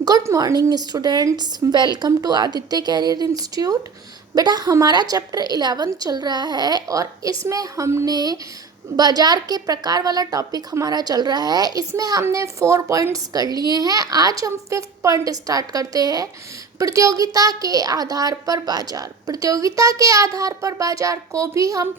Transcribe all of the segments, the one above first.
Good morning students, welcome to Aditya career institute. बेटा, हमारा chapter 11 चल रहा है और इसमें हमने बाजार के प्रकार वाला टॉपिक हमारा चल रहा है। इसमें हमने 4 पॉइंट्स कर लिए हैं। आज हम 5th पॉइंट स्टार्ट करते हैं। प्रतियोगिता के आधार पर बाजार। प्रतियोगिता के आधार पर बाजार को भी हम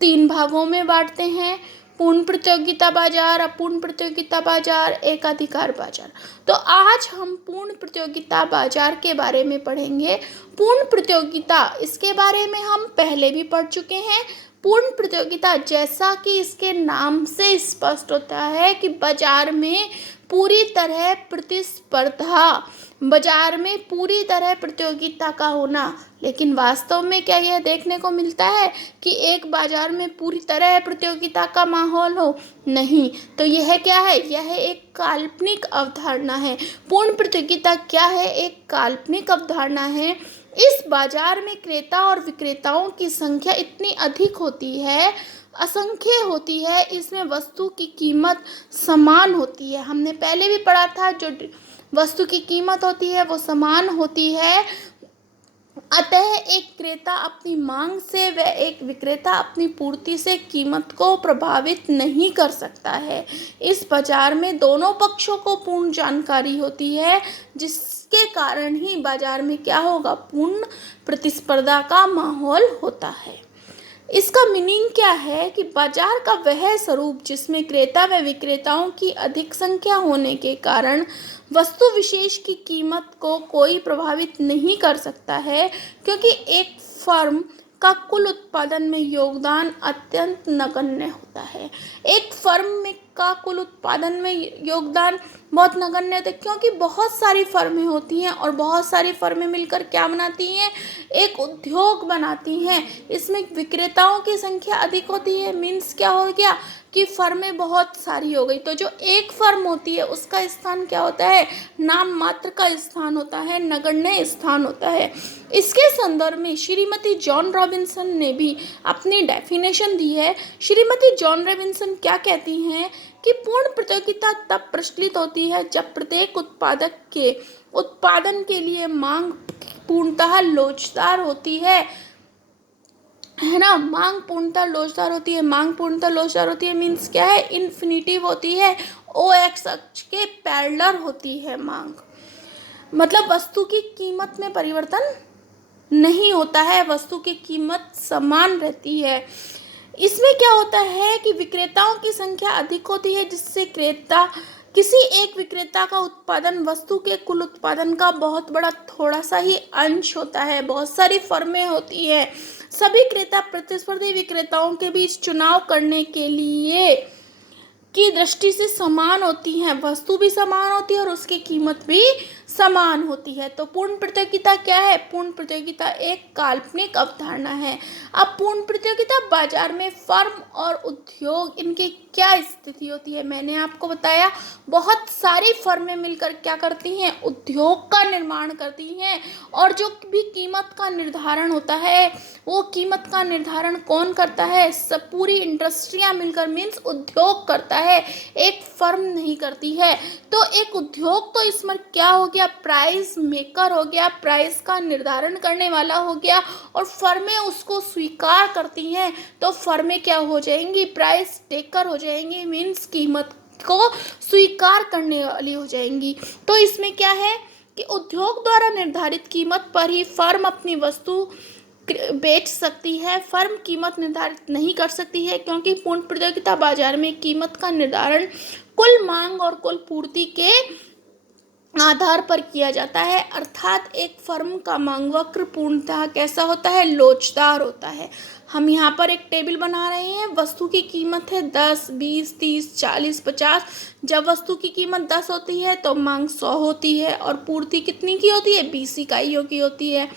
3 भागों में बांटते हैं: पूर्ण प्रतियोगिता बाजार, अपूर्ण प्रतियोगिता बाजार, एकाधिकार बाजार। तो आज हम पूर्ण प्रतियोगिता बाजार के बारे में पढ़ेंगे। पूर्ण प्रतियोगिता, इसके बारे में हम पहले भी पढ़ चुके हैं। पूर्ण प्रतियोगिता, जैसा कि इसके नाम से स्पष्ट होता है कि बाजार में पूरी तरह प्रतिस्पर्धा, बाजार में पूरी तरह प्रतियोगिता का होना। लेकिन वास्तव में क्या यह देखने को मिलता है कि एक बाजार में पूरी तरह प्रतियोगिता का माहौल हो? नहीं। तो यह क्या है? यह एक काल्पनिक अवधारणा है। पूर्ण प्रतियोगिता क्या है? एक काल्पनिक अवधारणा है। इस बाजार में क्रेता और विक्रेताओं की संख्या इतनी अधिक होती है, असंख्य होती है। इसमें वस्तु की कीमत समान होती है। हमने पहले भी पढ़ा था, जो वस्तु की कीमत होती है वो समान होती है। अतः एक क्रेता अपनी मांग से व एक विक्रेता अपनी पूर्ति से कीमत को प्रभावित नहीं कर सकता है। इस बाजार में दोनों पक्षों को पूर्ण जानकारी होती है, जिसके कारण ही बाजार में क्या होगा? पूर्ण प्रतिस्पर्धा का माहौल होता है। इसका मीनिंग क्या है कि बाजार का वह स्वरूप जिसमें क्रेता व विक्रेताओं की अधिक संख्या होने के कारण वस्तु विशेष की कीमत को कोई प्रभावित नहीं कर सकता है, क्योंकि एक फर्म का कुल उत्पादन में योगदान अत्यंत नगण्य होता है। एक फर्म में का कुल उत्पादन में योगदान बहुत नगण्य होता है, क्योंकि बहुत सारी फर्में होती हैं और बहुत सारी फर्में मिलकर क्या बनाती हैं? एक उद्योग बनाती हैं। इसमें विक्रेताओं की संख्या अधिक होती है। मीन्स क्या हो गया कि फर्में बहुत सारी हो गई। तो जो एक फर्म होती है उसका स्थान क्या होता है? नाम मात्र का स्थान होता है, नगण्य स्थान होता है। इसके संदर्भ में श्रीमती जॉन रॉबिन्सन ने भी अपनी डेफिनेशन दी है। श्रीमती जॉन रॉबिन्सन क्या कहती हैं कि पूर्ण प्रतियोगिता तब प्रचलित होती है जब प्रत्येक उत्पादक के उत्पादन के लिए मांग पूर्णतः लोचदार होती है ना? मांग पूर्णतः लोचदार होती है। मांग पूर्णतः लोचदार होती है मीन्स क्या है? इन्फिनिटिव होती है। ओ एक्स अक्ष के पैरेलल होती है मांग। मतलब वस्तु की कीमत में परिवर्तन नहीं होता है, वस्तु की कीमत समान रहती है। इसमें क्या होता है कि विक्रेताओं की संख्या अधिक होती है, जिससे क्रेता किसी एक विक्रेता का उत्पादन वस्तु के कुल उत्पादन का बहुत बड़ा थोड़ा सा ही अंश होता है। बहुत सारी फर्में होती है। सभी क्रेता प्रतिस्पर्धी विक्रेताओं के बीच चुनाव करने के लिए की दृष्टि से समान होती हैं। वस्तु भी समान होती है और उसकी कीमत भी समान होती है। तो पूर्ण प्रतियोगिता क्या है? पूर्ण प्रतियोगिता एक काल्पनिक अवधारणा है। अब पूर्ण प्रतियोगिता बाजार में फर्म और उद्योग, इनकी क्या स्थिति होती है? मैंने आपको बताया, बहुत सारी फर्में मिलकर क्या करती हैं? उद्योग का निर्माण करती हैं। और जो भी कीमत का निर्धारण होता है, वो कीमत का निर्धारण कौन करता है? सब पूरी इंडस्ट्रियां मिलकर, मीन्स उद्योग करता है, एक फर्म नहीं करती है। तो एक उद्योग तो इसमें क्या हो गया? प्राइस मेकर हो गया, प्राइस का निर्धारण करने वाला हो गया, और फर्में उसको स्वीकार करती हैं। तो फर्में क्या हो जाएंगी? प्राइस टेकर हो जाएंगी, मीन्स कीमत को स्वीकार करने वाली हो जाएंगी। तो इसमें क्या है कि उद्योग द्वारा निर्धारित कीमत पर ही फर्म अपनी वस्तु बेच सकती है। फर्म कीमत निर्धारित नहीं कर सकती है, क्योंकि पूर्ण प्रतियोगिता बाजार में कीमत का निर्धारण कुल मांग और कुल पूर्ति के आधार पर किया जाता है। अर्थात एक फर्म का मांग वक्र पूर्णतः कैसा होता है? लोचदार होता है। हम यहाँ पर एक टेबल बना रहे हैं। वस्तु की कीमत है 10, 20, 30, 40, 50। जब वस्तु की कीमत 10 होती है तो मांग 100 होती है और पूर्ति कितनी की होती है? 20 इकाइयों की होती है।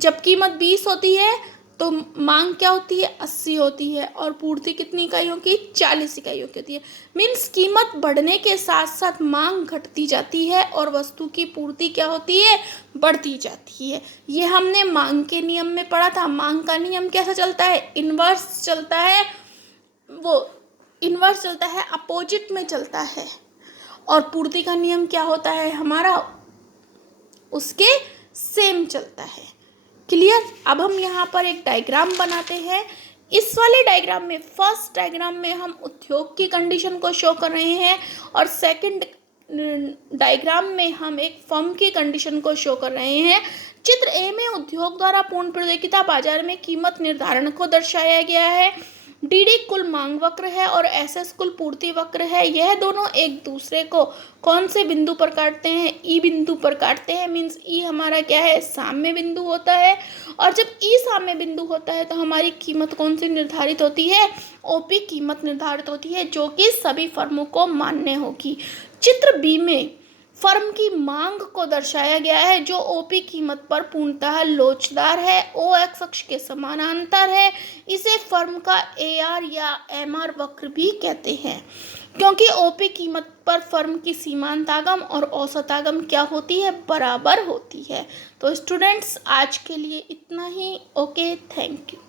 जब कीमत 20 होती है तो मांग क्या होती है? 80 होती है और पूर्ति कितनी इकाइयों की? 40 इकाइयों की होती है। मीन्स कीमत बढ़ने के साथ साथ मांग घटती जाती है और वस्तु की पूर्ति क्या होती है? बढ़ती जाती है। ये हमने मांग के नियम में पढ़ा था। मांग का नियम कैसा चलता है? इन्वर्स चलता है। वो इन्वर्स चलता है, अपोजिट में चलता है। और पूर्ति का नियम क्या होता है हमारा? उसके सेम चलता है। क्लियर। अब हम यहाँ पर एक डायग्राम बनाते हैं। इस वाले डायग्राम में, फर्स्ट डायग्राम में हम उद्योग की कंडीशन को शो कर रहे हैं और सेकंड डायग्राम में हम एक फर्म की कंडीशन को शो कर रहे हैं। चित्र ए में उद्योग द्वारा पूर्ण प्रतियोगिता बाजार में कीमत निर्धारण को दर्शाया गया है। डीडी कुल मांग वक्र है और एसएस कुल पूर्ति वक्र है। यह दोनों एक दूसरे को कौन से बिंदु पर काटते हैं? ई बिंदु पर काटते हैं। मीन्स ई हमारा क्या है? साम्य बिंदु होता है। और जब ई साम्य बिंदु होता है तो हमारी कीमत कौन सी निर्धारित होती है? ओपी कीमत निर्धारित होती है, जो कि सभी फर्मों को मान्य होगी। चित्र बी में फर्म की मांग को दर्शाया गया है, जो ओपी कीमत पर पूर्णतः लोचदार है, ओ एक्स अक्ष के समानांतर है। इसे फर्म का एआर या एमआर वक्र भी कहते हैं, क्योंकि ओपी कीमत पर फर्म की सीमांतागम और औसतागम क्या होती है? बराबर होती है। तो स्टूडेंट्स, आज के लिए इतना ही। Okay, thank you.